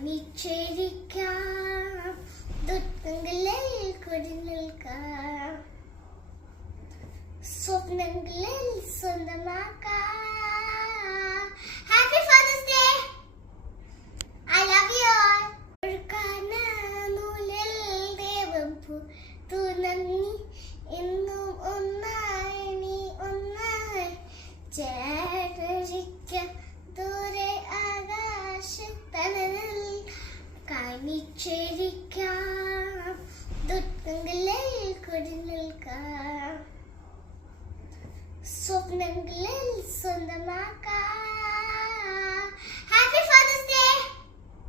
കാണിച്ചിരിക്കാം ദുഃഖങ്ങളിൽ കുടിനിൽക്കാം സ്വപ്നങ്ങളിൽ സ്വന്തമാക്കാം. Happy father's day. I love you all. നൂലിൽ ദേവം പൂത്തു നന്ദി എന്നും ഒന്നായി നീ ഒന്നായി ചേർന്നിരിക്കാം ദൂരെ ആകാശത്തണലിൽ കാണിച്ചിരിക്കാം ദുഃഖങ്ങളിൽ കുടിനിൽക്കാം സ്വപ്നങ്ങളിൽ സ്വന്തമാക്കാം. ഹാപ്പി